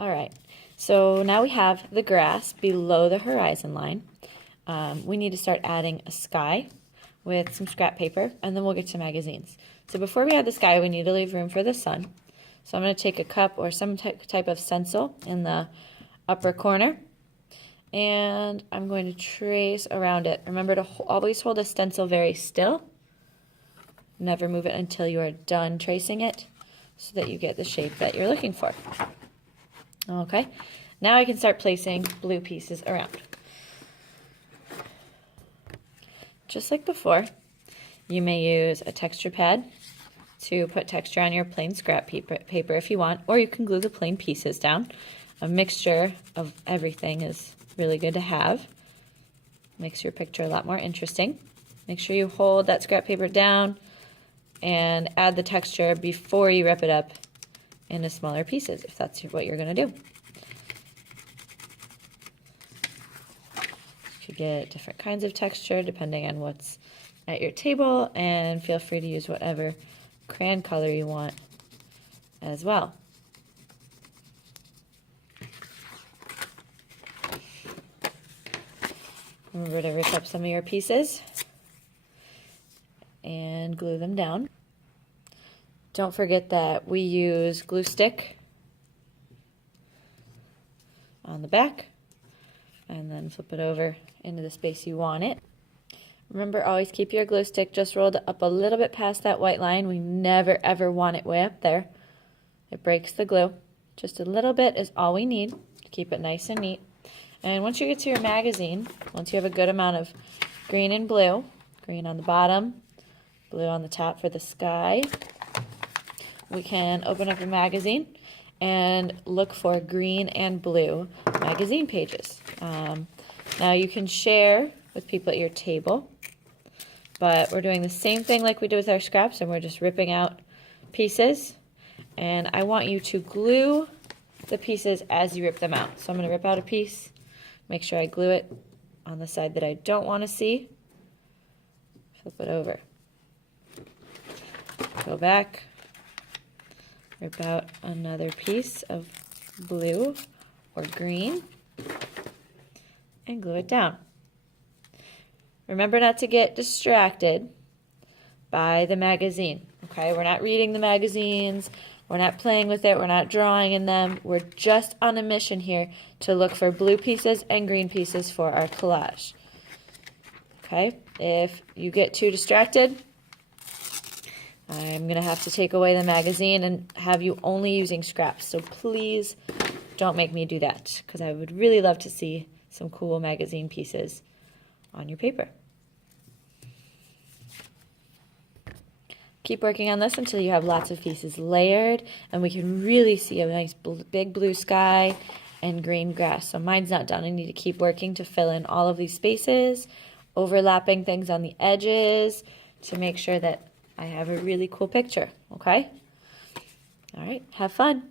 All right, so now we have the grass below the horizon line. We need to start adding a sky with some scrap paper, and then we'll get to magazines. So before we add the sky, we need to leave room for the sun. So I'm going to take a cup or some type of stencil in the upper corner, and I'm going to trace around it. Remember to always hold a stencil very still. Never move it until you are done tracing it so that you get the shape that you're looking for. Okay, now I can start placing blue pieces around. Just like before, you may use a texture pad to put texture on your plain scrap paper if you want, or you can glue the plain pieces down. A mixture of everything is really good to have. Makes your picture a lot more interesting. Make sure you hold that scrap paper down and add the texture before you rip it up into smaller pieces, if that's what you're going to do. You get different kinds of texture depending on what's at your table, and feel free to use whatever crayon color you want as well. Remember to rip up some of your pieces and glue them down. Don't forget that we use glue stick on the back, and then flip it over into the space you want it. Remember, always keep your glue stick just rolled up a little bit past that white line. We never ever want it way up there. It breaks the glue. Just a little bit is all we need to keep it nice and neat. And once you get to your magazine, once you have a good amount of green and blue, green on the bottom, blue on the top for the sky, we can open up a magazine and look for green and blue magazine pages. Now you can share with people at your table, but we're doing the same thing like we did with our scraps, and we're just ripping out pieces. And I want you to glue the pieces as you rip them out. So I'm going to rip out a piece, make sure I glue it on the side that I don't want to see, flip it over, go back, rip out another piece of blue or green, and glue it down. Remember not to get distracted by the magazine, okay? We're not reading the magazines, we're not playing with it, we're not drawing in them. We're just on a mission here to look for blue pieces and green pieces for our collage. Okay? If you get too distracted, I'm going to have to take away the magazine and have you only using scraps. So please don't make me do that, because I would really love to see some cool magazine pieces on your paper. Keep working on this until you have lots of pieces layered, and we can really see a nice big blue sky and green grass. So mine's not done. I need to keep working to fill in all of these spaces, overlapping things on the edges to make sure that I have a really cool picture, okay? All right, have fun.